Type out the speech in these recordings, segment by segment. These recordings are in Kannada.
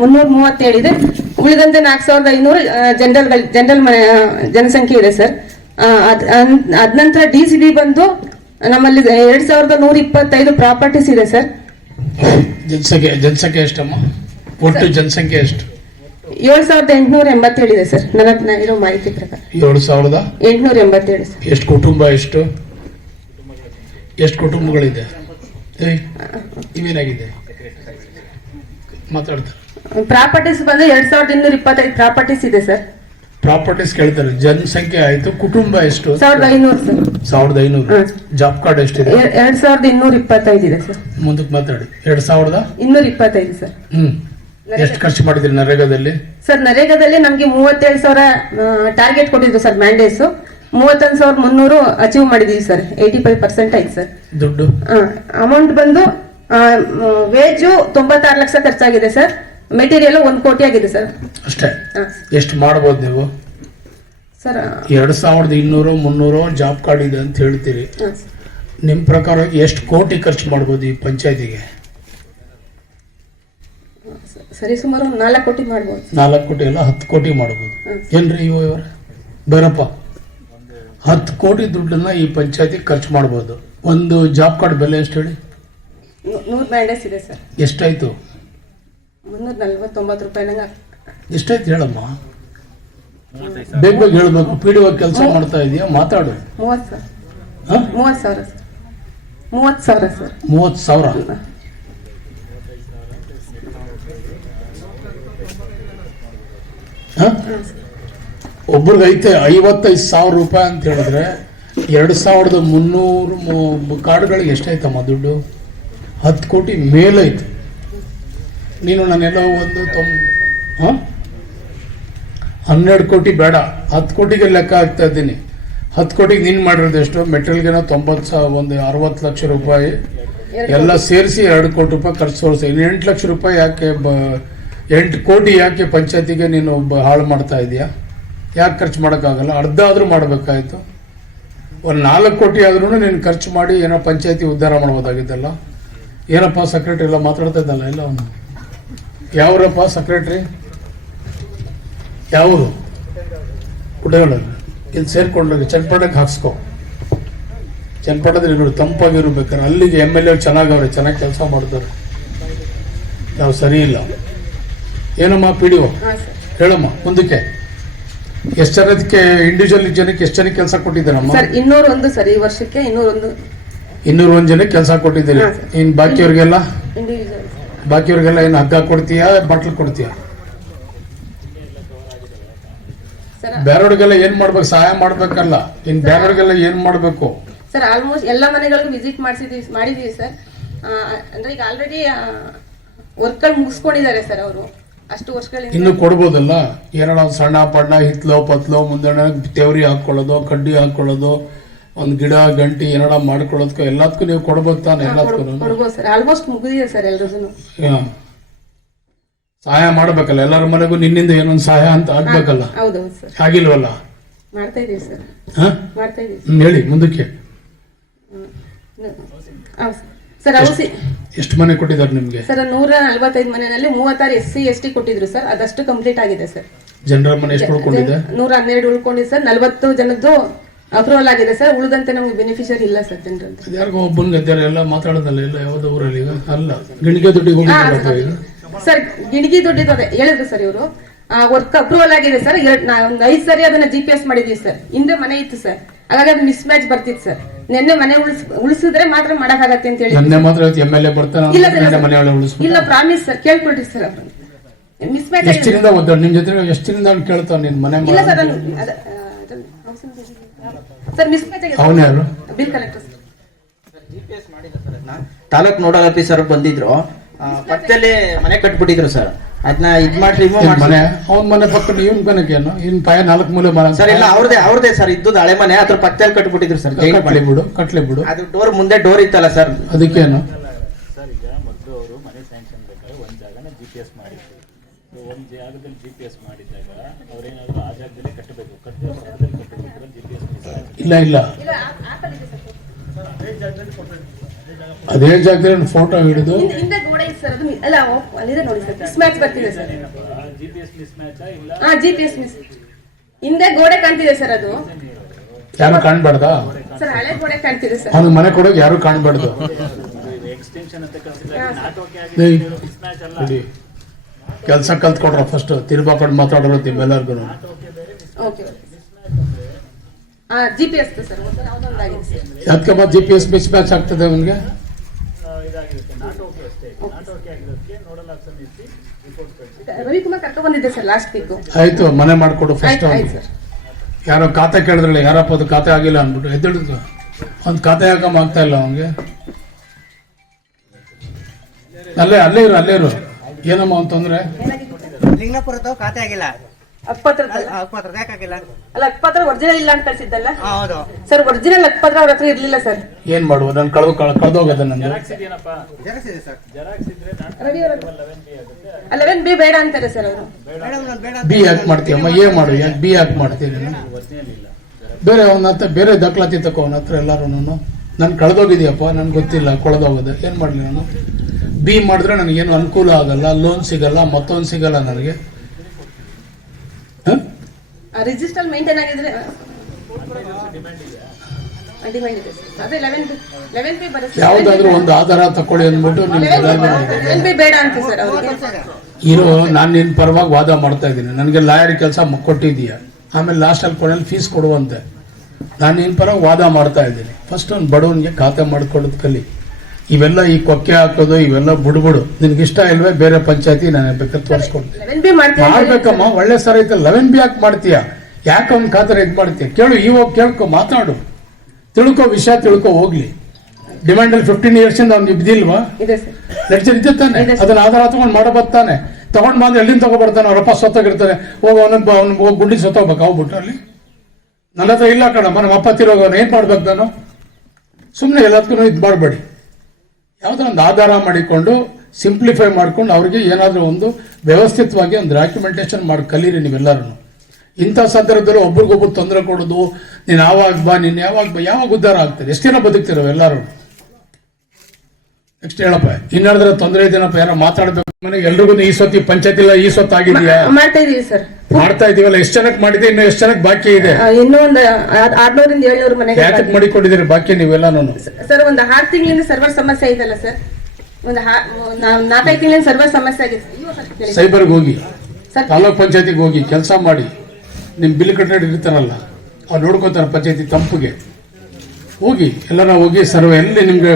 ಮುನ್ನೂರ ಮೂವತ್ತೇಳು ಇದೆ. ಉಳಿದಂತೆ ನಾಲ್ಕು ಸಾವಿರದ ಐನೂರು ಜನರಲ್ ಜನರಲ್ ಮನೆ ಜನಸಂಖ್ಯೆ ಇದೆ ಸರ್. ಅದ ನಂತರ ಡಿ ಸಿ ಬಿ ಬಂದು ನಮ್ಮಲ್ಲಿ ಎರಡ್ ಸಾವಿರದ ನೂರ ಇಪ್ಪತ್ತೈದು ಪ್ರಾಪರ್ಟೀಸ್ ಇದೆ ಸರ್. ಜನಸಂಖ್ಯೆ ಜನಸಂಖ್ಯೆ ಎಷ್ಟಮ್ಮ? ಒಟ್ಟು ಜನಸಂಖ್ಯೆ ಎಷ್ಟು? ಏಳು ಸಾವಿರದ ಎಂಟುನೂರ ಎಂಬತ್ತೇಳು ಇದೆ ಸರ್ ನನ್ನ ಹತ್ರ ಇರೋ ಮಾಹಿತಿ ಪ್ರಕಾರ. ಏಳು ಸಾವಿರದ? ಎಂಟುನೂರ ಎಂಬತ್ತೇಳು ಸರ್. ಎಷ್ಟು ಕುಟುಂಬ ಎಷ್ಟು? ಎಷ್ಟು ಕುಟುಂಬಗಳಿದೆ? ಇವೇನಾಗಿದೆ ಮಾತಾಡ್ತಾರೆ ಪ್ರಾಪರ್ಟೀಸ್ ಬಂದ್ರೆ ಎರಡ್ ಸಾವಿರದ ಇನ್ನೂರ ಇಪ್ಪತ್ತೈದು ಪ್ರಾಪರ್ಟೀಸ್ ಇದೆ ಸರ್. ಪ್ರಾಪರ್ಟೀಸ್ ಕೇಳ್ತಾರೆ ಜನಸಂಖ್ಯೆ ಆಯ್ತು ಕುಟುಂಬ ಎಷ್ಟು? ಸಾವಿರದ ಐನೂರು ಸರ್. ಸಾವಿರದ ಐನೂರು. ಜಾಬ್ ಕಾರ್ಡ್ ಎಷ್ಟು ಇದೆ ಎರಡ್ ಸಾವಿರದ ಇನ್ನೂರ ಇಪ್ಪತ್ತೈದು ಇದೆ ಸರ್. ಮುಂದಕ್ಕೆ ಮಾತಾಡಿ. ಎರಡ್ ಸಾವಿರದ? ಇನ್ನೂರ ಇಪ್ಪತ್ತೈದು ಸರ್. ಹ್ಮ್. ಎಷ್ಟು ಖರ್ಚು ಮಾಡಿದ್ರಿ ನರೇಗಾದಲ್ಲಿ? ಸರ್ ನರೇಗಾದಲ್ಲಿ ನಮಗೆ ಮೂವತ್ತೇಳು ಸಾವಿರ ಟಾರ್ಗೆಟ್ ಕೊಟ್ಟಿದ್ರು ಸರ್ ಮ್ಯಾಂಡೇಟ್ಸ್ ಮೂವತ್ತೊಂದು ಸಾವಿರದ ಮುನ್ನೂರು ಅಚೀವ್ ಮಾಡಿದೀವಿ ಸರ್. ಏಯ್ಟಿ ಫೈವ್ ಪರ್ಸೆಂಟ್ ಆಯ್ತು ಸರ್. ದುಡ್ಡು? ಅಮೌಂಟ್ ಬಂದು ವೇಜು ತೊಂಬತ್ತಾರು ಲಕ್ಷ ಖರ್ಚಾಗಿದೆ ಸರ್. ಮೆಟೀರಿಯಲ್ ಒಂದು ಕೋಟಿ ಆಗಿದೆ ಸರ್. ಅಷ್ಟೇ? ಎಷ್ಟು ಮಾಡ್ಬೋದು ನೀವು? ಸರ್ ಎರಡ್ ಸಾವಿರದ ಇನ್ನೂರು ಮುನ್ನೂರು ಜಾಬ್ ಕಾರ್ಡ್ ಇದೆ ಅಂತ ಹೇಳ್ತೀರಿ. ನಿಮ್ಮ ಪ್ರಕಾರ ಎಷ್ಟು ಕೋಟಿ ಖರ್ಚು ಮಾಡ್ಬೋದು ಈ ಪಂಚಾಯತಿಗೆ? ಸರಿ. ಸುಮಾರು ನಾಲ್ಕು ಕೋಟಿ ಮಾಡ್ಬೋದು. ನಾಲ್ಕು ಕೋಟಿ ಎಲ್ಲ ಹತ್ತು ಕೋಟಿ ಮಾಡ್ಬೋದು. ಏನ್ರಿ ಇವ ಇವರ? ಬರಪ್ಪ. ಹತ್ತು ಕೋಟಿ ದುಡ್ಡನ್ನ ಈ ಪಂಚಾಯತಿ ಖರ್ಚು ಮಾಡ್ಬೋದು. ಒಂದು ಜಾಬ್ ಕಾರ್ಡ್ ಬೆಲೆ ಎಷ್ಟು ಹೇಳಿ? ನೂರು ಬ್ಯಾಂಡೇಜ್ ಇದೆ ಸರ್. ಎಷ್ಟಾಯ್ತು? ಮುನ್ನೂರ ನಲ್ವತ್ತೊಂಬತ್ತು ರೂಪಾಯಿ ನಂಗೆ ಎಷ್ಟಾಯ್ತು ಹೇಳಮ್ಮ? ಬೇಗ ಹೇಳಬೇಕು ಪಿ ಡಿ ಕೆಲಸ ಮಾಡ್ತಾ ಇದೀಯಾ? ಮಾತಾಡು. ಮೂವತ್ತು ಸರ್? ಮೂವತ್ತು ಸಾವಿರ ಸರ್. ಮೂವತ್ತು ಸಾವಿರ ಸರ್. ಮೂವತ್ತು ಸಾವಿರ? ಹ? ಒಬ್ರಿಗೆ ಐತೆ ಐವತ್ತೈದು ಸಾವಿರ ರೂಪಾಯಿ ಅಂತ ಹೇಳಿದ್ರೆ ಎರಡು ಸಾವಿರದ ಮುನ್ನೂರು ಕಾರ್ಡ್ಗಳಿಗೆ ಎಷ್ಟಾಯ್ತಮ್ಮ ದುಡ್ಡು? ಹತ್ತು ಕೋಟಿ ಮೇಲೈತೆ ನೀನು ನಾನೆಲ್ಲ ಒಂದು ತೊಂಬ ಹ? ಹನ್ನೆರಡು ಕೋಟಿ ಬೇಡ. ಹತ್ತು ಕೋಟಿಗೆ ಲೆಕ್ಕ ಹಾಕ್ತಾ ಇದ್ದೀನಿ. ಹತ್ತು ಕೋಟಿಗೆ ನೀನು ಮಾಡಿರೋದು ಎಷ್ಟು? ಮೆಟೀರಿಯಲ್ಗೆನೋ ತೊಂಬತ್ತು ಸಾವಿರ ಒಂದು ಅರವತ್ತು ಲಕ್ಷ ರೂಪಾಯಿ. ಎಲ್ಲ ಸೇರಿಸಿ ಎರಡು ಕೋಟಿ ರೂಪಾಯಿ ಖರ್ಚು ತೋರಿಸಿ. ಇನ್ನು ಎಂಟು ಲಕ್ಷ ರೂಪಾಯಿ ಯಾಕೆ ಬ ಎಂಟು ಕೋಟಿ ಯಾಕೆ ಪಂಚಾಯತಿಗೆ ನೀನು ಹಾಳು ಮಾಡ್ತಾ ಇದೀಯಾ? ಯಾಕೆ ಖರ್ಚು ಮಾಡೋಕ್ಕಾಗಲ್ಲ? ಅರ್ಧ ಆದರೂ ಮಾಡಬೇಕಾಯ್ತು. ಒಂದು ನಾಲ್ಕು ಕೋಟಿ ಆದ್ರೂ ನೀನು ಖರ್ಚು ಮಾಡಿ ಏನೋ ಪಂಚಾಯತಿ ಉದ್ಧಾರ ಮಾಡ್ಬೋದಾಗಿದ್ದಲ್ಲ ಏನಪ್ಪ ಸೆಕ್ರೆಟ್ರಿ ಎಲ್ಲ ಮಾತಾಡ್ತಾ ಇದ್ದಲ್ಲ ಇಲ್ಲ ಅವನು. ಯಾವ್ರಪ್ಪ ಸೆಕ್ರೆಟ್ರಿ ಯಾವುದು ಕುಡಗಳು ಇಲ್ಲಿ ಸೇರ್ಕೊಂಡೋಗಿ ಚನ್ನಪಟ್ಟಕ್ಕೆ ಹಾಕ್ಸ್ಕೊ. ಚನ್ನಪಟ್ಟದಲ್ಲಿ ನೋಡಿ ತಂಪಾಗಿರ್ಬೇಕಾರೆ ಅಲ್ಲಿಗೆ ಎಂ ಎಲ್ ಎ ಚೆನ್ನಾಗವ್ರೆ ಚೆನ್ನಾಗಿ ಕೆಲಸ ಮಾಡ್ತಾರೆ. ನಾವು ಸರಿ ಇಲ್ಲ. ಏನಮ್ಮ ಪಿ ಡಿ ಒ ಹೇಳಮ್ಮ ಮುಂದಕ್ಕೆ. ಎಷ್ಟು ಜನಕ್ಕೆ ಇಂಡಿವಿಜುವಲ್ ಜನಕ್ಕೆ ಎಷ್ಟು ಜನಕ್ಕೆ ಕೆಲಸ ಕೊಟ್ಟಿದ್ದಾರಮ್ಮ? ಸರ್ ಇನ್ನೂರ ಒಂದು ಸರ್ ಈ ವರ್ಷಕ್ಕೆ ಇನ್ನೂರೊಂದು ಇನ್ನೂರ ಒಂದ್ ಜನಕ್ಕೆ ಕೆಲಸ ಕೊಟ್ಟಿದ್ದೀರಿ. ಇನ್ ಬಾಕಿಯವ್ರಿಗೆಲ್ಲ? ಬಾಕಿಯವ್ರಿಗೆಲ್ಲ ಏನು ಹಗ್ಗ ಕೊಡ್ತೀಯಾ ಬಟ್ಲು ಕೊಡ್ತೀಯಾ? ಸರ್. ಬೇರೆಯವ್ರಿಗೆಲ್ಲ ಏನ್ ಮಾಡ್ಬೇಕು? ಸಹಾಯ ಮಾಡ್ಬೇಕಲ್ಲ. ಇನ್ ಬೇರೆಯವ್ರಿಗೆಲ್ಲ ಏನ್ ಮಾಡ್ಬೇಕು? ಸರ್ ಆಲ್ಮೋಸ್ಟ್ ಎಲ್ಲ ಮನೆಗಳಿಗೂ ವಿಸಿಟ್ ಮಾಡಿಸಿದೀವಿ ಮಾಡಿದೀವಿ ಸರ್. ಅಂದ್ರೆ ಈಗ ಆಲ್ರೆಡಿ ವರ್ಕ್ಗಳು ಮುಗಿಸ್ಕೊಂಡಿದ್ದಾರೆ ಸರ್ ಅವರು. ಅಷ್ಟು ವರ್ಷಗಳಿಂದ. ಇನ್ನು ಕೊಡ್ಬೋದಲ್ಲ? ಏನೋ ಸಣ್ಣ ಪಣ್ಣ ಹಿತ್ಲೋ ಪತ್ಲೋ ಮುಂದೆ ತೇವ್ರಿ ಹಾಕೊಳ್ಳೋದು ಕಡ್ಡಿ ಹಾಕೊಳ್ಳೋದು ಒಂದ್ ಗಿಡ ಗಂಟಿ ಏನಾರ ಮಾಡ್ಕೊಳ್ಳೋದಕ್ಕೂ ಎಲ್ಲದಕ್ಕೂ ನೀವು ಕೊಡ್ಬೋದು ತಾನೆ ಎಲ್ಲದಕ್ಕೂ ಕೊಡ್ಬೋದು ಸರ್. ಆಲ್ಮೋಸ್ಟ್ ಮುಗಿದಿದೆ ಸರ್ ಎಲ್ರಿಗೂ ಸಹಾಯ ಮಾಡ್ಬೇಕಲ್ಲ ಎಲ್ಲರ ಮನೆಗೂ ನಿನ್ನಿಂದ ಏನೊಂದು ಸಹಾಯ ಅಂತ ಆಗ್ಬೇಕಲ್ಲ? ಹೌದೌದು ಸರ್. ಆಗಿಲ್ವಲ್ಲ ಮಾಡ್ತಾ ಇದೀವಿ ಸರ್. ಹ? ಮಾಡ್ತಾ ಇದೀವಿ ಹ್ಮ್, ಹೇಳಿ ಮುಂದಕ್ಕೆ. ಹೌದು ಸರ್. ಔಸಿ ಎಷ್ಟು ಮನೆ ಕೊಟ್ಟಿದ್ದಾರೆ ನಿಮ್ಗೆ? ಸರ್ ನೂರ ನಲ್ವತ್ತೈದು ಮನೆಯಲ್ಲಿ ಮೂವತ್ತಾರು ಎಸ್ ಸಿ ಎಸ್ ಟಿ ಕೊಟ್ಟಿದ್ರು ಸರ್. ಅದಷ್ಟು ಕಂಪ್ಲೀಟ್ ಆಗಿದೆ ಸರ್. ಜನರ ಮನೆ ಎಷ್ಟು ಉಳ್ಕೊಂಡಿದೆ? ನೂರ ಹನ್ನೆರಡು ಉಳ್ಕೊಂಡಿದೆ ಸರ್. ನಲವತ್ತು ಜನದ್ದು ಅಪ್ರೂವಲ್ ಆಗಿದೆ ಸರ್ ಉಳಿದಂತೆ ನಮಗೆ ಬೆನಿಫಿಷರಿ ಇಲ್ಲ ಸರ್ ಜನರಂತ ಯಾರಿಗೋ ಒಬ್ಬನ್ ಗದ್ಯಾರ ಎಲ್ಲ ಮಾತಾಡೋದಲ್ಲ ಎಲ್ಲ ಯಾವ್ದೋ ಊರಲ್ಲಿ ಈಗ? ಅಲ್ಲ ಗಿಣಿಗೆ ದುಡ್ಡಿಗೆ ಹೋಗಿ ಸರ್ ಗಿಣಿಗೆ ದುಡ್ಡಿದ್ದು ಅದೇ ಹೇಳಿದ್ರು ಸರ್ ಇವರು. ವರ್ಕ್ ಅಪ್ರೂವಲ್ ಆಗಿದೆ ಸರ್. ಒಂದು ಐದು ಸರಿ ಅದನ್ನ ಜಿ ಪಿ ಎಸ್ ಮಾಡಿದೀವಿ ಸರ್. ಹಿಂದೆ ಮನೆ ಇತ್ತು ಸರ್. ಹಾಗಾಗಿ ಅದು ಮಿಸ್ ಮ್ಯಾಚ್ ಬರ್ತಿತ್ತು ಸರ್. ನಿನ್ನೆ ಮನೆ ಉಳಿಸ್ ಉಳಿಸಿದ್ರೆ ಮಾತ್ರ ಮಾಡಕ್ಕಾಗತ್ತೆ ಅಂತ ಹೇಳಿ ನನ್ನೆ ಮಾತ್ರ ಎಂ ಎಲ್ ಎ ಬರ್ತಾನೆ ಇಲ್ಲ ಇಲ್ಲ ಪ್ರಾಮಿಸ್ ಸರ್. ಕೇಳ್ಕೊಳ್ರಿ ಸರ್ ಮಿಸ್ ಮ್ಯಾಚ್ ಎಷ್ಟರಿಂದ ನಿಮ್ ಜೊತೆ ಎಷ್ಟರಿಂದ ಕೇಳ್ತಾವ ನಿನ್ ಮನೆ ಇಲ್ಲ ಸರ್ ಸರ್ ಆಗಿದೆ ಯಾರು bill collector sir taluk nodal officer ಬಂದಿದ್ರು. ಪಕ್ಕದಲ್ಲಿ ಮನೆ ಕಟ್ಬಿಟ್ಟಿದ್ರು ಸರ್ ಅದನ್ನ ಇದ್ ಮಾಡಿ ರಿಮೂವ್ ಮನೆ. ಮಾಡಿ ಅವನ ಮನೆ ಪಕ್ಕದ ಇವನ್ ಮನೆಗೆ ಏನು? ಇನ್ ಪಾಯ ನಾಲ್ಕು ಮೂಲೆ ಮನೆ ಸರ್ ಇಲ್ಲ ಅವ್ರದೇ ಅವ್ರದೇ ಸರ್ ಇದ್ದು ಹಳೆ ಮನೆ ಅದ್ರ ಪಕ್ಕದಲ್ಲಿ ಕಟ್ಬಿಟ್ಟಿದ್ರು ಸರ್ ಕಟ್ಲಿ ಬಿಡು ಕಟ್ಲಿ ಬಿಡು. ಅದು ಡೋರ್ ಮುಂದೆ ಡೋರ್ ಇತ್ತಲ್ಲ ಸರ್ ಅದಕ್ಕೇನು ಸರ್ ಈಗ ಮೊದಲು ಅವರು ಮನೆ ಸ್ಯಾಂಕ್ಷನ್ ಬೇಕಾದ್ರೆ ಒಂದು ಜಾಗನ ಜಿ ಪಿ ಎಸ್ ಮಾಡಿದ್ರು ಒಂದು ಜಾಗದಲ್ಲಿ ಜಿ ಪಿ ಎಸ್ ಮಾಡಿದಾಗ ಅವರೇನಾದರೂ ಆ ಜಾಗದಲ್ಲಿ ಕಟ್ಟಬೇಕು ಸ್ಥಳದಲ್ಲಿ ಕಟ್ಟಬೇಕು ಜಿ ಪಿ ಎಸ್ ಇಲ್ಲ ಇಲ್ಲ. ಅದೇ ಜಾಗದಲ್ಲಿ ಫೋಟೋ ಹಿಡಿದು ಹಿಂದೆ- ಹಿಂದೆ ಗೋಡೆ ಸರ್ ಅದು ಅಲ್ಲ ಓ- ಅಲ್ಲಿದೆ ನೋಡಿ ಸರ್ ಮಿಸ್ ಮ್ಯಾಚ್ ಬರ್ತಿದೆ sir. G P S miss match ಇಲ್ಲ? ಹಾ ಜಿ ಪಿ ಎಸ್ ಮಿಸ್ ಹಿಂದೆ ಗೋಡೆ ಕಾಣ್ತಿದೆ ಸರ್ ಅದು. ಯಾರು ಕಾಣ್ಬಾರ್ದ? ಸರ್ ಹಳೆ ಗೋಡೆ ಕಾಣ್ತಿದೆ ಸರ್. ಅದು ಮನೆ ಕೊಡೋಕೆ ಯಾರು ಕಾಣ್ಬಾರ್ದು. ಎಕ್ಸ್ಟೆನ್ಷನ್ ಅಂತ ಕನ್ಸಿಡರ್ ನಾಟೋಕೆ ಆಗಿದೆ ಮಿಸ್ ಮ್ಯಾಚ್ ಅಲ್ಲ. ಕೆಲಸ ಕಲ್ತ್ಕೊಡ್ರ ಫಸ್ಟ್ ತಿರ್ಬಾಕೊಂಡು ಮಾತಾಡೋರು ನಿಮ್ಮೆಲ್ಲರಿಗೂ okay G P S sir G P S miss match ಆಗ್ತದೆ ಅವನಿಗೆ ರವಿಕುಮಾರ್ ಕರ್ಕೊಂಡ್ ಬಂದಿದ್ದೆ ಸರ್ ಲಾಸ್ಟ್ ವೀಕ್ ಆಯ್ತು ಮನೆ ಮಾಡಿಕೊಡು ಫಸ್ಟ್ ಯಾರೋ ಖಾತೆ ಕೇಳಿದ್ರಲ್ಲ ಯಾರಪ್ಪ ಅದು ಖಾತೆ ಆಗಿಲ್ಲ ಅಂದ್ಬಿಟ್ಟು ಎದ್ದಿಡಿದ್ರು ಒಂದು ಖಾತೆ ಹಾಕಮ್ಮ ಆಗ್ತಾ ಇಲ್ಲ ಅವನಿಗೆ. ಅಲ್ಲೇ ಅಲ್ಲೇ ಇರು ಅಲ್ಲೇ ಇರು. ಏನಮ್ಮ ಅಂತಂದ್ರೆ? ಲಿಂಗಪುರದ್ದು ಖಾತೆ ಆಗಿಲ್ಲ. ಅಕ್ಪತ್ರ ಅಕ್ಪತ್ರ ಯಾಕಾಗಿಲ್ಲ ಅಲ್ಲ ಅಕ್ಪತ್ರ ಒರಿಜಿನಲ್ ಇಲ್ಲ ಅಂತ ಕಳ್ಸಿದ್ದಲ್ಲ? ಹೌದು. ಸರ್ ಒರಿಜಿನಲ್ ಅಕ್ಪತ್ರ ಅವ್ರ ಹತ್ರ ಇರ್ಲಿಲ್ಲ ಸರ್ ಏನ್ ಮಾಡುವ ನಾನು ಕಳೆದು ಕಳೆದೋಗದ ನಂದು ಜೆರಾಕ್ಸ್ ಇದೆಯೇನಪ್ಪ? ಜೆರಾಕ್ಸ್ ಇದೆ ಸರ್ ಜೆರಾಕ್ಸ್ ಇದ್ರೆ ನಾಟೋ ರವಿ ಅವರ ಲೆವೆನ್ ಬಿ ಬೇಡ ಅಂತಾರೆ ಸರ್ ಅವರು. ಮೇಡಮ್ ನಾನು ಬೇಡ ಬಿ ಯಾಕೆ ಮಾಡ್ತೀಯಮ್ಮ? ಏನ್ ಮಾಡು ಯಾಕೆ ಬಿ ಯಾಕೆ ಮಾಡ್ತೀನಿ ನೀನು ಬೇರೆ ಅವನ ಹತ್ರ ಬೇರೆ ದಾಖಲಾತಿ ತಗೋ ಅವನ ಹತ್ರ ಎಲ್ಲಾರು ನಾನು ಕಳೆದೋಗಿದ್ಯಪ್ಪ ನನ್ಗೆ ಗೊತ್ತಿಲ್ಲ ಕೊಳೆದೋಗೋದು. ಏನ್ ಮಾಡ್ಲಿ ನಾನು? ಬಿ ಮಾಡಿದ್ರೆ ನನಗೇನು ಅನುಕೂಲ ಆಗಲ್ಲ ಲೋನ್ ಸಿಗಲ್ಲ ಮತ್ತೊಂದು ಸಿಗಲ್ಲ ನನಗೆ? ರಿಜಿಸ್ಟರ್ ಮೇಂಟೈನ್ ಆಗಿದ್ರೆ? ಯಾವ್ದಾದ್ರು ಒಂದು ಆಧಾರ ತಕೊಳ್ಳಿ ಅಂದ್ಬಿಟ್ಟು ಇರೋ ನಾನು ನಿನ್ನ ಪರವಾಗಿ ವಾದ ಮಾಡ್ತಾ ಇದ್ದೀನಿ. ನನಗೆ ಲಾಯರ್ ಕೆಲಸ ಕೊಟ್ಟಿದ್ದೀಯ. ಆಮೇಲೆ ಲಾಸ್ಟಲ್ಲಿ ಕೊನೆಯಲ್ಲಿ ಫೀಸ್ ಕೊಡುವಂತೆ. ನಾನು ನಿನ್ನ ಪರವಾಗಿ ವಾದ ಮಾಡ್ತಾ ಇದ್ದೀನಿ. ಫಸ್ಟ್ ಒಂದು ಬಡವನಿಗೆ ಖಾತೆ ಮಾಡ್ಕೊಳ್ಳೋದು ಕಲಿ. ಇವೆಲ್ಲ ಈ ಕೊಕ್ಕೆ ಹಾಕೋದು ಇವೆಲ್ಲ ಬುಡ್ಬುಡು ನಿನ್ಗೆ ಇಷ್ಟ ಇಲ್ವೇ ಬೇರೆ ಪಂಚಾಯತಿ ನಾನು ಬೇಕಾದ್ರೆ ತೋರಿಸ್ಕೊಡ್ತೀನಿ. ಮಾಡ್ಬೇಕಮ್ಮ ಒಳ್ಳೆ ಸರ್ ಐತೆ ಲೆವೆನ್ ಬಿ ಯಾಕೆ ಮಾಡ್ತೀಯ? ಯಾಕೆ ಅವ್ನ ಖಾತರ ಇದು ಮಾಡ್ತೀಯ? ಕೇಳು ಇವಾಗ ಕೇಳ್ಕೊ ಮಾತಾಡು. ತಿಳ್ಕೊ ವಿಷಯ ತಿಳ್ಕೊ ಹೋಗ್ಲಿ. ಡಿಮ್ಯಾಂಡ್ ಅಲ್ಲಿ ಫಿಫ್ಟೀನ್ ಇಯರ್ಸ್ ಇಂದ ಅವ್ನು ಇದಿಲ್ವಾ ಇದೆ ತಾನೆ? ಅದನ್ನ ಆಧಾರ ತಗೊಂಡು ಮಾಡೋ ಬರ್ತಾನೆ ತಗೊಂಡ್ ಬಂದ್ರೆ ಎಲ್ಲಿಂದ ತಗೊಬರ್ತಾನೆ ಅವ್ರಪ್ಪ ಸತ್ತೋಗಿರ್ತಾನೆ ಹೋಗ ಅವನ ಅವ್ನ ಗುಂಡಿ ಸತ್ತೋಗ್ಬೇಕು ಅವ್ಬಿಟ್ಟು ಅಲ್ಲಿ. ನನ್ನ ಹತ್ರ ಇಲ್ಲ ಕಣಮ್ಮ ನಮ್ಮ ಅಪ್ಪ ತಿರೋಗೋನು ಏನ್ ಮಾಡ್ಬೇಕು ನಾನು ಸುಮ್ಮನೆ ಎಲ್ಲದಕ್ಕೂ ಇದು ಮಾಡಬೇಡಿ. ಯಾವುದೋ ಒಂದು ಆಧಾರ ಮಾಡಿಕೊಂಡು ಸಿಂಪ್ಲಿಫೈ ಮಾಡ್ಕೊಂಡು ಅವ್ರಿಗೆ ಏನಾದರೂ ಒಂದು ವ್ಯವಸ್ಥಿತವಾಗಿ ಒಂದು ಡಾಕ್ಯುಮೆಂಟೇಶನ್ ಮಾಡಿ ಕಲೀರಿ ನೀವೆಲ್ಲರೂ ಇಂಥ ಸಂದರ್ಭದಲ್ಲಿ ಒಬ್ರಿಗೊಬ್ರು ತೊಂದರೆ ಕೊಡೋದು, ನೀನು ಯಾವಾಗ ಬಾ, ನೀನು ಯಾವಾಗ ಬಾ, ಯಾವಾಗ ಉದ್ಧಾರ ಆಗ್ತದೆ? ಎಷ್ಟು ಜನ ಬದುಕ್ತಿರೋ ಎಲ್ಲರೂ? ನೆಕ್ಸ್ಟ್ ಹೇಳಪ್ಪ ಇನ್ನೇನಾದ್ರೆ ತೊಂದರೆ ಇದೇನಪ್ಪ ಯಾರೋ ಮಾತಾಡ್ಬೇಕು ಮನೆಗೆ ಎಲ್ರಿಗೂ ಈ ಸತಿ ಪಂಚಾಯತ್ ಇಲ್ಲ ಈ ಸೊತ್ತು ಆಗಿದೆಯಾ? ಮಾಡ್ತಾ ಇದೀವಿ ಸರ್. ಮಾಡ್ತಾ ಇದೀವಲ್ಲ ಎಷ್ಟು ಜನಕ್ಕೆ ಮಾಡಿದೆ ಇನ್ನು ಎಷ್ಟು ಜನಕ್ಕೆ ಬಾಕಿ ಇದೆ? ಇನ್ನೂ ಒಂದು ಆರ್ನೂರಿಂದ ಏಳ್ನೂರು ಮನೆಗೆ ಯಾಕೆ ಮಾಡಿಕೊಂಡಿದ್ದೀರಿ ಬಾಕಿ ನೀವೆಲ್ಲನೂ ಸರ್ ಒಂದು ಆರು ತಿಂಗಳಿಂದ ಸರ್ವರ್ ಸಮಸ್ಯೆ ಐತಲ್ಲ ಸರ್? ಒಂದು ನಾಲ್ಕೈದು ತಿಂಗಳಿಂದ ಸರ್ವರ್ ಸಮಸ್ಯೆ ಆಗಿದೆ. ಸೈಬರ್ಗೆ ಹೋಗಿ ಸರ್. ತಾಲೂಕ್ ಪಂಚಾಯತಿಗೆ ಹೋಗಿ ಕೆಲಸ ಮಾಡಿ ನಿಮ್ ಬಿಲ್ ಕಟ್ಟಡ ಇರ್ತಾರಲ್ಲ ಅವ್ರು ನೋಡ್ಕೋತಾರೆ ಪಂಚಾಯತಿ ತಂಪಿಗೆ. ಹೋಗಿ ಎಲ್ಲರ ಹೋಗಿ ಸರ್ವೆ ಎಲ್ಲಿ ನಿಮ್ಗೆ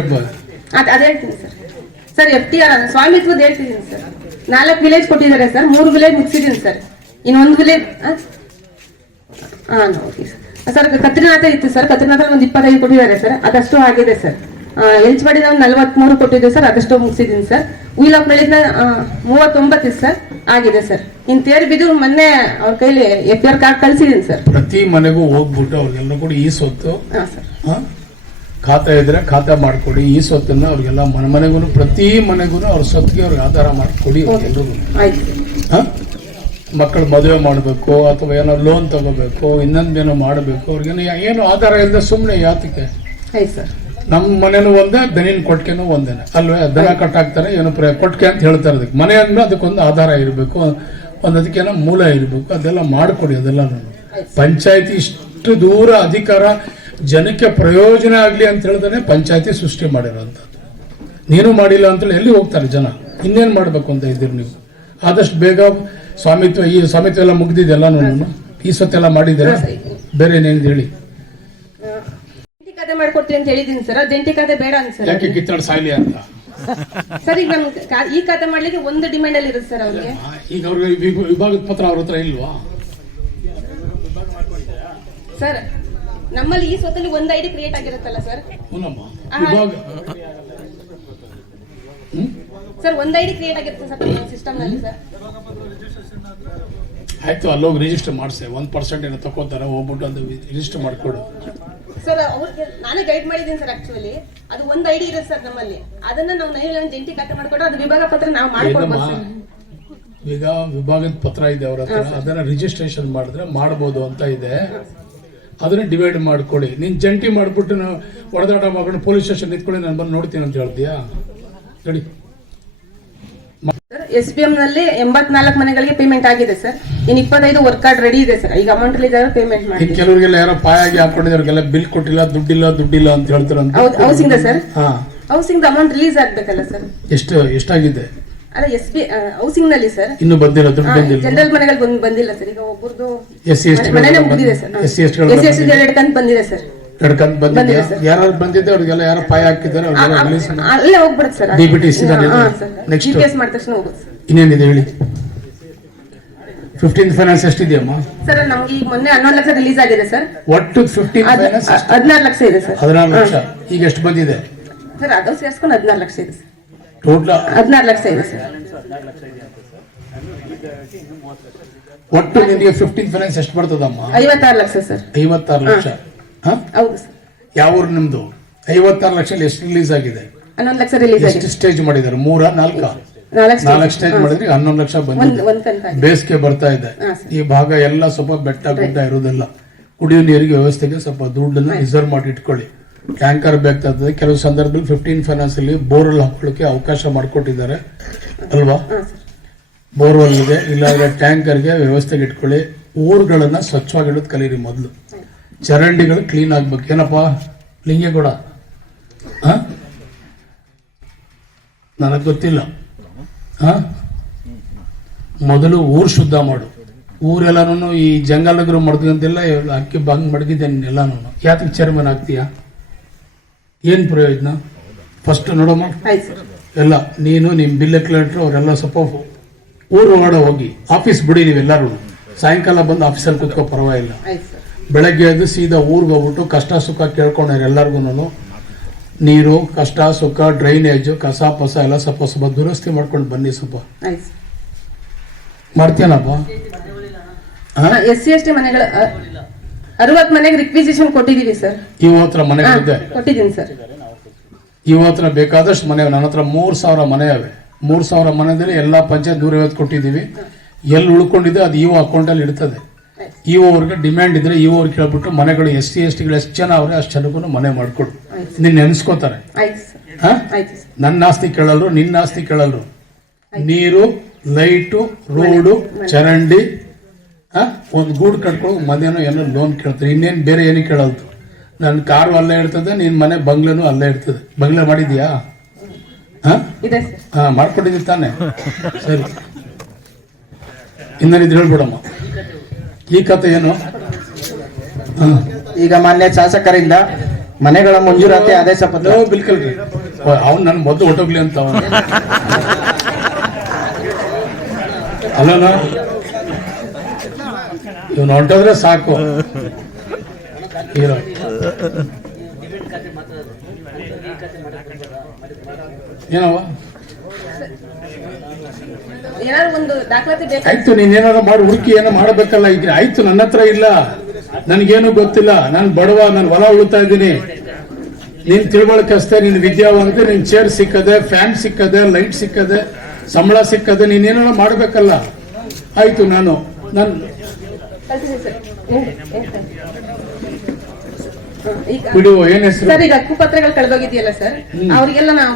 ಅದೇ ಹೇಳ್ತೀನಿ sir. Sir F T R ಸ್ವಾಮಿತ್ವದ ಹೇಳ್ತಿದ್ದೀನಿ ಸರ್. ನಾಲ್ಕು ವಿಲೇಜ್ ಕೊಟ್ಟಿದ್ದಾರೆ ಸರ್. ಮೂರು ವಿಲೇಜ್ ಮುಗಿಸಿದ್ದೀನಿ ಸರ್. ಇನ್ನೊಂದು ವಿಲೇಜ್ ಹಾಂ ಓಕೆ ಸರ್. ಕತ್ರಿನಾಥ ಇತ್ತು ಸರ್. ಕತ್ರಿನಾಥ ಒಂದು ಇಪ್ಪತ್ತೈದು ಕೊಟ್ಟಿದ್ದಾರೆ ಸರ್. ಅದಷ್ಟು ಆಗಿದೆ ಸರ್. ಎಲ್ಚವಾಡಿನ ಒಂದು ನಲ್ವತ್ಮೂರು ಕೊಟ್ಟಿದ್ದೀವಿ ಸರ್. ಅದಷ್ಟು ಮುಗಿಸಿದ್ದೀನಿ ಸರ್. ವೀಲ್ ಆಫ್ ನಳಿನ ಮೂವತ್ತೊಂಬತ್ತು ಸರ್ ಆಗಿದೆ ಸರ್. ಇನ್ ತೇರ್ ಬಿದ್ದು ಮೊನ್ನೆ ಅವ್ರ ಕೈಲಿ ಎಫ್ ಆರ್ ಕಾರ್ಡ್ ಕಳ್ಸಿದ್ದೀನಿ ಸರ್. ಪ್ರತಿ ಮನೆಗೂ ಹೋಗ್ಬಿಟ್ಟು ಅವ್ರಿಗೆಲ್ಲ ಕೂಡ ಈ ಸೊತ್ತು ಹಾಂ ಸರ್. ಹ? ಖಾತೆ ಇದ್ರೆ ಖಾತೆ ಮಾಡ್ಕೊಡಿ ಈ ಸ್ವತ್ತನ್ನು ಅವ್ರಿಗೆಲ್ಲ ಮನೆ ಮನೆಗೂ ಪ್ರತಿ ಮನೆಗೂ ಅವ್ರ ಸ್ವತ್ತಿಗೆ ಅವ್ರಿಗೆ ಆಧಾರ ಮಾಡಿಕೊಡಿ ಅವ್ರಿಗೆಲ್ರಿಗೂ ಹ? ಮಕ್ಕಳು ಮದುವೆ ಮಾಡಬೇಕು ಅಥವಾ ಏನೋ ಲೋನ್ ತಗೋಬೇಕು ಇನ್ನೊಂದೇನೋ ಮಾಡಬೇಕು ಅವ್ರಿಗೇನು ಏನು ಆಧಾರ ಇಲ್ಲದೆ ಸುಮ್ಮನೆ ಯಾತಕ್ಕೆ? ನಮ್ಮ ಮನೇನೂ ಒಂದೇ ದನಿನ ಕೊಟ್ಕೆನೂ ಒಂದೇನೆ. ಅಲ್ವೇ? ದನ ಕಟ್ಟಾಕ್ತಾರೆ ಏನು ಪ್ರಯ ಕೊಟ್ಕೆ ಅಂತ ಹೇಳ್ತಾರೆ ಅದಕ್ಕೆ. ಮನೆ ಅಂದ್ಮೇಲೆ ಅದಕ್ಕೊಂದು ಆಧಾರ ಇರಬೇಕು ಒಂದು ಅದಕ್ಕೇನೋ ಮೂಲ ಇರಬೇಕು ಅದೆಲ್ಲ ಮಾಡಿಕೊಡಿ ಅದೆಲ್ಲ ಪಂಚಾಯತಿ ಇಷ್ಟು ದೂರ ಅಧಿಕಾರ ಜನಕ್ಕೆ ಪ್ರಯೋಜನ ಆಗಲಿ ಅಂತ ಹೇಳಿದ್ರೆ ಪಂಚಾಯತಿ ಸೃಷ್ಟಿ ಮಾಡಿರೋಂಥದ್ದು. ನೀನು ಮಾಡಿಲ್ಲ ಅಂತೇಳಿ ಎಲ್ಲಿ ಹೋಗ್ತಾರೆ ಜನ? ಇನ್ನೇನು ಮಾಡಬೇಕು ಅಂತ ಇದ್ದೀರಿ ನೀವು? ಆದಷ್ಟು ಬೇಗ ಸ್ವಾಮಿತ್ವ ಈ ಸ್ವಾಮಿತ್ವ ಎಲ್ಲ ಮುಗ್ದಿದೆಲ್ಲ ನಾನು ಈ ಸತ್ತೆಲ್ಲ ಮಾಡಿದ್ದೀರಾ? ಬೇರೆ ಏನೇನು ಹೇಳಿ? ಖಾತೆ ಮಾಡ್ಕೊಡ್ತೀನಿ ಅಂತ ಹೇಳಿದೀನಿ ಸರ್. ಜಂಟಿ ಖಾತೆ ಬೇಡ ಅಂತ ಸರ್. ಯಾಕೆ ಕಿತ್ತಾಡ್ ಸಾಯ್ಲಿ ಅಂತ? ಸರ್ ಈಗ ಈ ಖಾತೆ ಮಾಡ್ಲಿಕ್ಕೆ ಒಂದು ಡಿಮ್ಯಾಂಡ್ ಅಲ್ಲಿ ಇರುತ್ತೆ ಸರ್ ಅವ್ರಿಗೆ. ಈಗ ಅವ್ರಿಗೆ ವಿಭ- ವಿಭಾಗದ ಪತ್ರ ಅವ್ರ ಹತ್ರ ಇಲ್ವಾ? ಸರ್ ನಮ್ಮಲ್ಲಿ ಈ ಸ್ವತ್ತಲ್ಲಿ ಒಂದು ಐಡಿ ಕ್ರಿಯೇಟ್ ಆಗಿರುತ್ತಲ್ಲ ಸರ್ ಸರ್ ಒಂದು ಐಡಿ ಕ್ರಿಯೇಟ್ ಆಗಿರುತ್ತೆ ಸರ್ ಸಿಸ್ಟಮ್ನಲ್ಲಿ ಸರ್ ಆಯ್ತು ಅಲ್ಲೋಗಿ ರಿಜಿಸ್ಟರ್ ಮಾಡಿಸಿ. ಒಂದ್ ಪರ್ಸೆಂಟ್ ಏನೋ ತಗೋತಾರೆ ಹೋಗ್ಬಿಟ್ಟು ಅದು ರಿಜಿಸ್ಟರ್ ಮಾಡಿಕೊಡು. ಸರ್ ಅವ್ರಿಗೆ ನಾನೇ ಗೈಡ್ ಮಾಡಿದ್ದೀನಿ ಸರ್ ಆಕ್ಚುಲಿ ಅದು ಒಂದು ಐಡಿ ಇದೆ ಸರ್ ನಮ್ಮಲ್ಲಿ. ಅದನ್ನ ನಾವು ನೈನ್ ಜಂಟಿ ಖಾತೆ ಮಾಡ್ಕೊಂಡು ಅದು ವಿಭಾಗ ಪತ್ರ ನಾವು ಮಾಡ್ಕೊಡ್ಬೋದು? ಸರ್ ಈಗ ವಿಭಾಗದ ಪತ್ರ ಇದೆ ಅವ್ರ ಹತ್ರ. ಅದನ್ನ ರಿಜಿಸ್ಟ್ರೇಷನ್ ಮಾಡಿದ್ರೆ ಮಾಡ್ಬೋದು ಅಂತ ಇದೆ. ಅದನ್ನ ಡಿವೈಡ್ ಮಾಡ್ಕೊಳ್ಳಿ. ನೀನು ಜಂಟಿ ಮಾಡಿಬಿಟ್ಟು ನಾವು ಹೊಡೆದಾಟ ಮಾಡ್ಕೊಂಡು ಪೊಲೀಸ್ ಸ್ಟೇಷನ್ ನಿಂತ್ಕೊಳ್ಳಿ ನಾನು ಬಂದು ನೋಡ್ತೀನಿ ಅಂತ ಹೇಳ್ತೀಯಾ? ಹೇಳಿ. ಎಸ್ ಬಿ ಎಂ ನಲ್ಲಿ ಎಂಬತ್ನಾಲ್ಕು ಮನೆಗಳಿಗೆ ಪೇಮೆಂಟ್ ಆಗಿದೆ ಸರ್ ಇನ್ನು ಇಪ್ಪತ್ತೈದು ವರ್ಕ್ ಕಾರ್ಡ್ ರೆಡಿ ಇದೆ ಸರ್ ಈಗ ಅಮೌಂಟ್ ಪೇಮೆಂಟ್ ಮಾಡಿ ಕೆಲವರಿಗೆಲ್ಲ ಯಾರೋ ಪಾಯಾಗಿ ಹಾಕೊಂಡಿದ್ದವ್ರಿಗೆಲ್ಲ ಬಿಲ್ ಕೊಟ್ಟಿಲ್ಲ ದುಡ್ಡಿಲ್ಲ ದುಡ್ಡಿಲ್ಲ ಅಂತ ಹೇಳ್ತಾರಂತ. ಹೌದು ಹೌಸಿಂಗ್ ಸರ್ ಹಾ. ಹೌಸಿಂಗ್ ಅಮೌಂಟ್ ರಿಲೀಸ್ ಆಗ್ಬೇಕಲ್ಲ ಸರ್ ಎಷ್ಟು ಎಷ್ಟಾಗಿದೆ? ಅಲ್ಲ ಎಸ್ ಬಿ ಹೌಸಿಂಗ್ನಲ್ಲಿ ಸರ್ ಇನ್ನು ಬಂದಿಲ್ಲ ದುಡ್ಡು ಬಂದಿಲ್ಲ. ಜನರಲ್ ಮನೆಗಳು ಬಂದ್ ಬಂದಿಲ್ಲ ಸರ್ ಈಗ ಒಬ್ಬರದು ಎಸ್ ಸಿ ಎಸ್ ಮನೆನೇ ಮುಗಿದಿದೆ sir S C S S S ಕಂತು ಬಂದಿದೆ ಸರ್ ಎಡ್ಕಂತ ಬಂದಿದೆ. ಯಾರು ಬಂದಿದ್ದೆ ಅವ್ರಿಗೆಲ್ಲ ಯಾರೋ ಪಾಯ ಹಾಕಿದ್ದಾರೆ ಅವ್ರಿಗೆಲ್ಲ ರಿಲೀಸ್ ಅಲ್ಲೇ ಹೋಗ್ಬಿಡುತ್ತೆ ಸರ್ ಡಿಬಿಟಿ ಸಿಗಲ್ಲ sir next G P S ಮಾಡಿದ ತಕ್ಷಣ ಹೋಗುತ್ತೆ ಸರ್ ಇನ್ನೇನಿದೆ ಹೇಳಿ? Fifteen finance ಎಷ್ಟಿದೆಯಮ್ಮ? ಸರ್ ನಮ್ಗೆ ಈಗ ಮೊನ್ನೆ ಹನ್ನೊಂದು ಲಕ್ಷ ರಿಲೀಸ್ ಆಗಿದೆ ಸರ್ ಒಟ್ಟು ಫಿಫ್ಟೀನ್ ಫೈನಾನ್ಸ್ ಹದಿನಾರು ಲಕ್ಷ ಇದೆ ಸರ್ ಹದಿನಾರು ಲಕ್ಷ. ಈಗ ಎಷ್ಟು ಬಂದಿದೆ? ಸರ್ ಅದು ಸೇರಿಸ್ಕೊಂಡು ಹದಿನಾರು ಲಕ್ಷ ಇದೆ ಸರ್ ಹದಿನಾರು ಲಕ್ಷ ಇದೆ ಸರ್. ಒಟ್ಟು ನಿಮಗೆ ಫಿಫ್ಟೀನ್ ಫೈನಾನ್ಸ್ ಎಷ್ಟು ಬರ್ತದಮ್ಮ? ಐವತ್ತಾರು ಲಕ್ಷ ಸರ್. ಐವತ್ತಾರು ಲಕ್ಷ. ಹೌದು ಸರ್. ಯಾವ ಊರು ನಿಮ್ದು? ಐವತ್ತಾರು ಲಕ್ಷ ಎಷ್ಟು ರಿಲೀಸ್ ಆಗಿದೆ? ಹನ್ನೊಂದು ಲಕ್ಷ ರಿಲೀಸ್ ಎಷ್ಟು ಸ್ಟೇಜ್ ಮಾಡಿದ್ದಾರೆ? ಮೂರ ನಾಲ್ಕ? ನಾಲ್ಕು ಸ್ಟೇಜ್ ಮಾಡಿದ್ರೆ ಹನ್ನೊಂದು ಲಕ್ಷ ಬಂದಿದೆ. ಬೇಸಿಗೆ ಬರ್ತಾ ಇದೆ. ಈ ಭಾಗ ಎಲ್ಲ ಸ್ವಲ್ಪ ಬೆಟ್ಟ ಗುಡ್ಡ ಇರೋದೆಲ್ಲ. ಕುಡಿಯೋ ನೀರಿಗೆ ವ್ಯವಸ್ಥೆಗೆ ಸ್ವಲ್ಪ ದುಡ್ಡನ್ನ ರಿಸರ್ವ್ ಮಾಡಿ ಇಟ್ಕೊಳ್ಳಿ. ಟ್ಯಾಂಕರ್ ಬೇಕಾಗ್ತದೆ. ಕೆಲವು ಸಂದರ್ಭದಲ್ಲಿ ಫಿಫ್ಟೀನ್ ಫೈನಾನ್ಸ್ ಅಲ್ಲಿ ಬೋರ್ವೆಲ್ ಹಾಕೊಳ್ಳಿಕ್ಕೆ ಅವಕಾಶ ಮಾಡಿಕೊಟ್ಟಿದ್ದಾರೆ. ಅಲ್ವಾ? ಬೋರ್ವೆಲ್ ಇದೆ. ಇಲ್ಲಾಂದ್ರೆ ಟ್ಯಾಂಕರ್ಗೆ ವ್ಯವಸ್ಥೆಗೆ ಇಟ್ಕೊಳ್ಳಿ. ಊರುಗಳನ್ನ ಸ್ವಚ್ಛವಾಗಿಡೋದು ಕಲೀರಿ ಮೊದಲು. ಚರಂಡಿಗಳು ಕ್ಲೀನ್ ಆಗ್ಬೇಕು. ಏನಪ್ಪ? ಲಿಂಗೇಗೌಡ ಹಾಂ? ನನಗೆ ಗೊತ್ತಿಲ್ಲ. ಹಾ? ಮೊದಲು ಊರು ಶುದ್ಧ ಮಾಡು. ಊರೆಲ್ಲಾನು ಈ ಜಂಗಲಗರು ಮಡ್ದಂತೆಲ್ಲ ಅಕ್ಕಿ ಬಂಗ್ ಮಡಗಿದ್ದೇನೆ ಎಲ್ಲನೂ ಯಾತಕ್ಕೆ ಚೇರ್ಮನ್ ಆಗ್ತೀಯಾ? ಏನ್ ಪ್ರಯೋಜನ? ಫಸ್ಟ್ ನೋಡಮ್ಮ. ಎಲ್ಲ ನೀನು ನಿಮ್ಮ ಬಿಲ್ ಕ್ಲರ್ಟ್ರು ಅವರೆಲ್ಲ ಸ್ವಲ್ಪ ಊರು ಒಳಗಡೆ ಹೋಗಿ ಆಫೀಸ್ ಬಿಡಿ ನೀವೆಲ್ಲರೂ. ಸಾಯಂಕಾಲ ಬಂದು ಆಫೀಸಲ್ಲಿ ಕೂತ್ಕೋ ಪರವಾಗಿಲ್ಲ. ಬೆಳಗ್ಗೆ ಎದ್ದು ಸೀದಾ ಊರಿಗೆ ಹೋಗ್ಬಿಟ್ಟು ಕಷ್ಟ ಸುಖ ಕೇಳ್ಕೊಂಡವ್ರು ಎಲ್ಲರಿಗೂ ನೀರು ಕಷ್ಟ ಸುಖ ಡ್ರೈನೇಜು ಕಸ ಪಸ ಎಲ್ಲ ಸ್ವಲ್ಪ ಸ್ವಲ್ಪ ದುರಸ್ತಿ ಮಾಡ್ಕೊಂಡು ಬನ್ನಿ ಸ್ವಲ್ಪ. ಮಾಡ್ತೇನಪ್ಪ ಸರ್. ಮಾಡ್ತೀನಪ್ಪ ಹಾ? ಎಸ್ ಸಿ ಎಸ್ ಟಿ ಮನೆಗಳ ಅರವತ್ ಮನೆಗೆ ರಿಕ್ವಿಸಿಷನ್ ಕೊಟ್ಟಿದೀವಿ ಸರ್ ಇವ ಹತ್ರ ಮನೆ ಕೊಟ್ಟಿದ್ದೀನಿ ಸರ್ ಇವ ಹತ್ರ ಬೇಕಾದಷ್ಟು ಮನೆ ನನ್ನ ಹತ್ರ ಮೂರ್ ಸಾವಿರ ಮನೆ ಅವೆ ಮೂರ್ ಸಾವಿರ ಮನೆಯಲ್ಲಿ ಎಲ್ಲಾ ಪಂಚಾಯತ್ ದೂರ ಐವತ್ತು ಕೊಟ್ಟಿದ್ದೀವಿ. ಎಲ್ಲಿ ಉಳ್ಕೊಂಡಿದೆ ಅದು ಇವ ಅಕೌಂಟಲ್ಲಿ ಇರ್ತದೆ. ಇವ ಅವ್ರಿಗೆ ಡಿಮ್ಯಾಂಡ್ ಇದ್ರೆ ಇವ ಅವ್ರಿಗೆ ಕೇಳ್ಬಿಟ್ಟು ಮನೆಗಳು ಎಸ್ ಟಿ ಎಸ್ ಟಿಗಳು ಎಷ್ಟು ಜನ ಅವ್ರೆ ಅಷ್ಟು ಜನಕ್ಕೂ ಮನೆ ಮಾಡ್ಕೊಡು. ನಿನ್ನ ನೆನೆಸ್ಕೋತಾರೆ. ನನ್ನ ಆಸ್ತಿ ಕೇಳಲ್ರು ನಿನ್ನ ಆಸ್ತಿ ಕೇಳಲ್ರು. ನೀರು ಲೈಟು ರೋಡು ಚರಂಡಿ ಒಂದು ಗೂಡು ಕಟ್ಕೊಂಡು ಮನೇನೋ ಏನೋ ಲೋನ್ ಕೇಳ್ತಾರೆ. ಇನ್ನೇನು ಬೇರೆ ಏನು ಕೇಳಲ್ದು ನನ್ನ ಕಾರು ಅಲ್ಲೇ ಇರ್ತದೆ ನಿನ್ನ ಮನೆ ಬಂಗ್ಲೆನೂ ಅಲ್ಲೇ ಇರ್ತದೆ. ಬಂಗ್ಲೆ ಮಾಡಿದ್ಯಾ? ಹಾ? ಇದೆ ಸರ್. ಹಾ ಮಾಡ್ಕೊಂಡಿದ್ದೀನಿ ತಾನೆ. ಸರಿ. ಇನ್ನೇನಿದ್ರು ಹೇಳ್ಬಿಡಮ್ಮ. ಈ ಕತೆ ಏನು? ಹಾ. ಈಗ ಮಾನ್ಯ ಶಾಸಕರಿಂದ ಮನೆಗಳ ಮಂಜೂರಾತಿ ಆದೇಶ ಪತ್ರ. ಲೋ ಬಿಲ್ಕಲ್ರಿ ಅವ್ನು ನನ್ನ ಮೊದಲು ಹೊಟ್ಟೋಗ್ಲಿ ಅಂತ ಅವನು. ಅಲ್ಲನ? ಇವನು ಹೊಂಟೋದ್ರೆ ಸಾಕು. ಹೀರೋ. ಏನವ ಆಯ್ತು ನೀನೇನಾರ ಮಾಡಿ ಹುಡುಕಿ ಏನೋ ಮಾಡಬೇಕಲ್ಲ ಈಗ. ಆಯ್ತು ನನ್ನ ಹತ್ರ ಇಲ್ಲ. ನನಗೇನು ಗೊತ್ತಿಲ್ಲ. ನಾನು ಬಡವ ನಾನು ಹೊಲ ಉಳಿತಾ ಇದ್ದೀನಿ. ನೀನ್ ತಿಳ್ಕೊಳಕಷ್ಟೇ ಅಷ್ಟೇ ನಿನ್ ವಿದ್ಯಾವಂತ ನಿನ್ ಚೇರ್ ಸಿಕ್ಕದೆ ಫ್ಯಾನ್ ಸಿಕ್ಕದೆ ಲೈಟ್ ಸಿಕ್ಕದೆ ಸಂಬಳ ಸಿಕ್ಕದೆ ನೀನೇನೋ ಮಾಡಬೇಕಲ್ಲ. ಆಯ್ತು ನಾನು ನಾನು ಸರ್. ಈಗ ಹಕ್ಕುಪತ್ರಗಳು ಕಳೆದೋಗಿದೆಯಲ್ಲ ಸರ್. ಅವರಿಗೆಲ್ಲ ನಾವು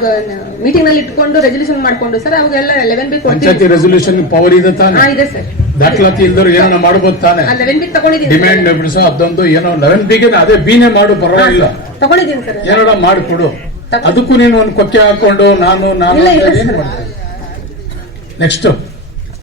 ಮೀಟಿಂಗ್ನಲ್ಲಿ ಇಟ್ಕೊಂಡು ರೆಸಲ್ಯೂಷನ್ ಮಾಡ್ಕೊಂಡು ಸರ್ ಅವಾಗೆಲ್ಲ ಲೆವೆನ್ ಬಿ ಪಂಚಾಯತಿ ರೆಸೊಲ್ಯೂಷನ್ ಪವರ್ ಇದೆ ತಾನೆ. ಇದೆ ಸರ್. ದಾಖಲಾತಿ ಇಲ್ದವ್ರು ಏನೋ ಮಾಡ್ಬೋದು ತಾನೆ. ಲೆವೆನ್ ಬಿ ತಗೊಂಡಿದ್ದೀನಿ ಡಿಮ್ಯಾಂಡ್ ಬಿಡಿಸೋ ಅದೊಂದು ಏನೋ ಲೆವೆನ್ ಬಿಗೆ ಅದೇ ಬಿನೇ ಮಾಡು ಪರವಾಗಿಲ್ಲ. ತಗೊಂಡಿದ್ದೀನಿ ಸರ್. ಏನೋ ಮಾಡ್ಕೊಡು. ಅದಕ್ಕೂ ನೀನು ಒಂದು ಕೊಕ್ಕೆ ಹಾಕೊಂಡು ನಾನು ನಾನು ಏನ್. ಮಾಡ್ತೀನಿ ನೆಕ್ಸ್ಟ್